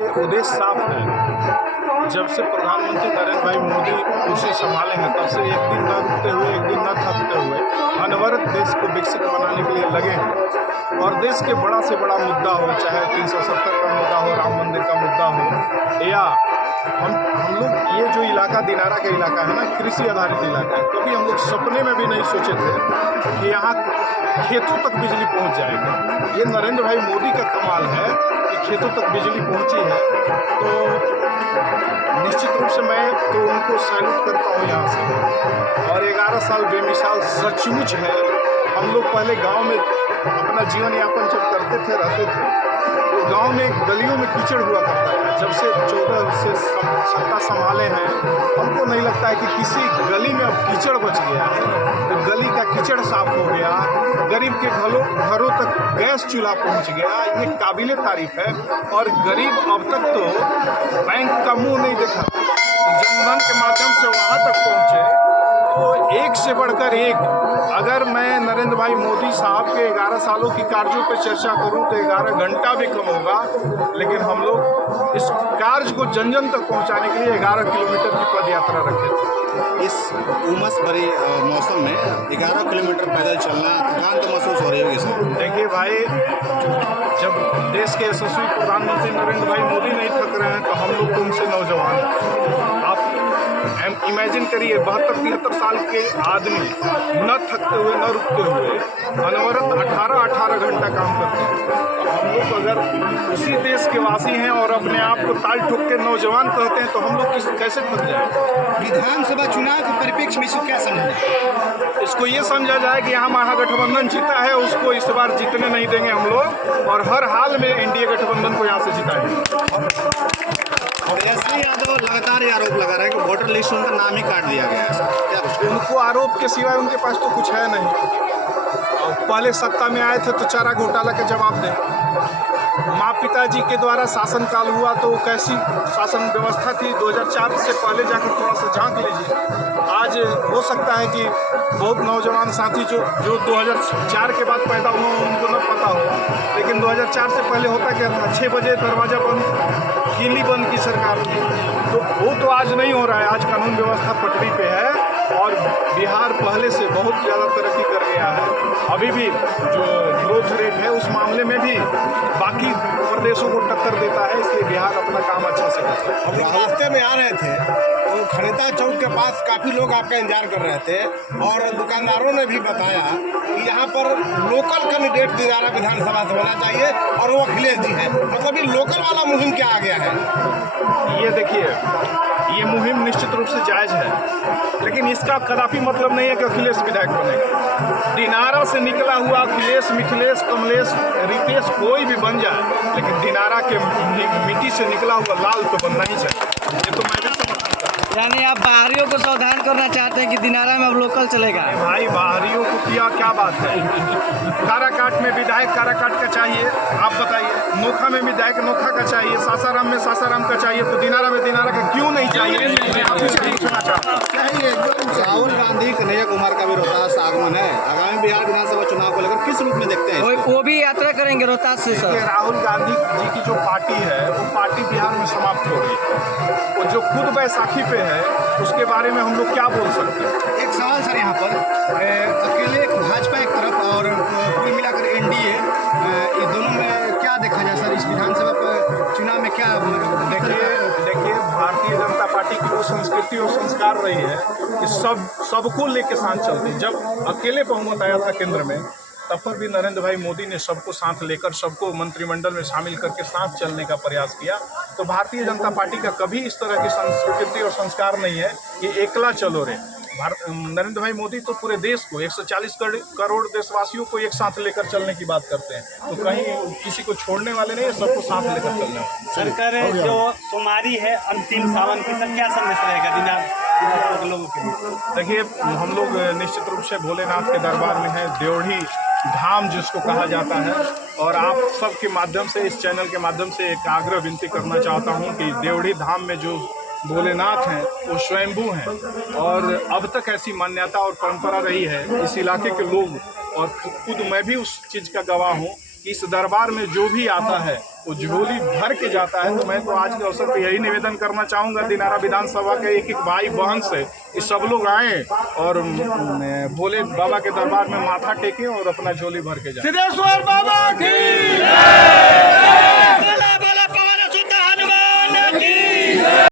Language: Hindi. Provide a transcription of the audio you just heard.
उद्देश्य साफ है। जब से प्रधानमंत्री नरेंद्र भाई मोदी कुर्सी संभाले हैं तब से एक दिन न रुकते हुए, एक दिन न थकते हुए अनवरत देश को विकसित बनाने के लिए लगे हैं। और देश के बड़ा से बड़ा मुद्दा हो, चाहे 370 का मुद्दा हो, राम मंदिर का मुद्दा हो, या हम लोग ये जो इलाका दिनारा का इलाका है ना, कृषि आधारित इलाका है। कभी हम लोग सपने में भी नहीं सोचे थे कि यहाँ खेतों तक बिजली पहुँच जाएगी। ये नरेंद्र भाई मोदी का कमाल है कि खेतों तक बिजली पहुँची है। तो निश्चित रूप से मैं तो उनको सैल्यूट करता हूँ यहाँ से। और 11 साल बेमिसाल सचमुच है। हम लोग पहले गांव में अपना जीवन यापन जब करते थे, रहते थे, तो गांव में गलियों में कीचड़ हुआ करता था। जब से 14 से सत्ता संभाले हैं, हमको नहीं लगता है कि किसी गली में अब कीचड़ बच गया है। तो गली का कीचड़ साफ हो गया, गरीब के घरों तक गैस चूल्हा पहुंच गया, ये काबिले तारीफ है। और गरीब अब तक तो बैंक का मुंह नहीं देखा, जनधन के माध्यम से वहाँ तक पहुँचे। तो एक से बढ़कर एक, अगर मैं नरेंद्र भाई मोदी साहब के 11 सालों की कार्यों पर चर्चा करूं तो 11 घंटा भी कम होगा। लेकिन हम लोग इस कार्य को जन जन तक पहुंचाने के लिए 11 किलोमीटर की पद यात्रा रखे थे। इस उमस भरे मौसम में 11 किलोमीटर पैदल चलना थकान तो महसूस हो रही होगी सर? देखिए भाई, जब देश के यशस्वी प्रधानमंत्री नरेंद्र भाई मोदी नहीं थक रहे हैं तो हम लोग तो उनसे नौजवान। आप इमेजिन करिए, 72-73 साल के आदमी न थकते हुए, न रुकते हुए अनवरत 18 घंटा काम करते हैं। तो हम लोग अगर उसी देश के वासी हैं और अपने आप को ताल ठोक के नौजवान कहते हैं तो हम लोग कैसे थक जाए? विधानसभा चुनाव के परिप्रेक्ष्य में इसको क्या समझा जाए? इसको ये समझा जाए कि यहाँ महागठबंधन जीता है, उसको इस बार जीतने नहीं देंगे हम लोग, और हर हाल में एनडीए गठबंधन को यहाँ से जिताएंगे। और तेजस्वी यादव लगातार ये आरोप लगा रहे हैं कि वोटर लिस्ट उनका नाम ही काट दिया गया है। उनको आरोप के सिवाय उनके पास तो कुछ है नहीं। और पहले सत्ता में आए थे तो चारा घोटाला का जवाब दें। माँ पिताजी के द्वारा शासनकाल हुआ तो कैसी शासन व्यवस्था थी, 2004 से पहले जाकर थोड़ा सा झांक लीजिए। आज हो सकता है कि बहुत नौजवान साथी जो 2004 के बाद पैदा हुए उनको न पता हो, लेकिन 2004 से पहले होता क्या था? 6 बजे दरवाज़ा बंद, किली बंद की सरकार थी। तो वो तो आज नहीं हो रहा है। आज कानून व्यवस्था पटरी पे है और बिहार पहले से बहुत ज़्यादा तरक्की कर गया है। अभी भी जो ग्रोथ रेट है उस मामले में भी बाकी प्रदेशों को टक्कर देता है, इसलिए बिहार अपना काम अच्छा से करता है। अब रास्ते में आ रहे थे तो खनीता चौक के पास काफ़ी लोग आपका इंतजार कर रहे थे और दुकानदारों ने भी बताया कि यहाँ पर लोकल कैंडिडेट दिनारा विधानसभा से होना चाहिए और वो अखिलेश जी हैं। मतलब ये लोकल वाला मुहिम क्या आ गया है? ये देखिए, ये मुहिम निश्चित रूप से जायज़ है, लेकिन इसका कदापि मतलब नहीं है कि अखिलेश विधायक बनेगा। दिनारा से निकला हुआ अखिलेश, मिथिलेश, कमलेश, रितेश कोई भी बन जाए, लेकिन दिनारा के मिट्टी से निकला हुआ लाल तो बनना ही चाहिए। ये तो मैं भी समझता हूँ। यानी आप बाहरियों को सावधान करना चाहते हैं कि दिनारा में अब लोकल चलेगा? भाई, बाहरियों को क्या बात है? काराकाट में विधायक काराकाट का चाहिए, आप बताइए। नोखा में विधायक नोखा का चाहिए, सासाराम में सासाराम का चाहिए, तो दिनारा में दिनारा का क्यों नहीं चाहिए? मैं आपसे पूछना चाहता हूँ। राहुल गांधी कन्हैया कुमार का भी रोहतास आगमन है। आगामी बिहार विधानसभा चुनाव को लेकर किस रूप में देखते हैं? वो भी यात्रा करेंगे रोहतास से सर? राहुल गांधी जी की जो पार्टी है वो पार्टी बिहार में समाप्त हो गई। वो जो खुद बैसाखी पे है उसके बारे में हम लोग क्या बोल सकते हैं? एक सवाल सर यहाँ पर, अकेले भाजपा एक तरफ और कुल मिलाकर एनडीए, ये दोनों में क्या देखा जाए सर इस विधानसभा चुनाव में? क्या देखिए, भारतीय जनता पार्टी की वो संस्कृति और संस्कार रही है कि सबको लेके साथ चलती है। जब अकेले बहुमत आया था केंद्र में, तब पर भी नरेंद्र भाई मोदी ने सबको साथ लेकर, सबको मंत्रिमंडल में शामिल करके साथ चलने का प्रयास किया। तो भारतीय जनता पार्टी का कभी इस तरह की संस्कृति और संस्कार नहीं है कि एकला चलो रे। नरेंद्र भाई मोदी तो पूरे देश को, 140 करोड़ देशवासियों को एक साथ लेकर चलने की बात करते हैं। तो कहीं किसी को छोड़ने वाले नहीं है, सबको साथ लेकर चलने वाले। सरकार जो सोमवारी है अंतिम सावन की, सर क्या संदेश रहेगा दिनारा लोगों के लिए? देखिए, हम लोग निश्चित रूप से भोलेनाथ के दरबार में हैं, देवढ़ी धाम जिसको कहा जाता है। और आप सबके माध्यम से, इस चैनल के माध्यम से एक आग्रह विनती करना चाहता हूँ कि देवढ़ी धाम में जो भोलेनाथ हैं वो स्वयंभू हैं, और अब तक ऐसी मान्यता और परंपरा रही है। इस इलाके के लोग और खुद मैं भी उस चीज़ का गवाह हूँ कि इस दरबार में जो भी आता है वो झोली भर के जाता है। तो मैं तो आज के अवसर पर यही निवेदन करना चाहूँगा दिनारा विधानसभा के एक एक भाई बहन से कि सब लोग आए और भोले बाबा के दरबार में माथा टेकें और अपना झोली भर के जाएं। सिद्धेश्वर बाबा की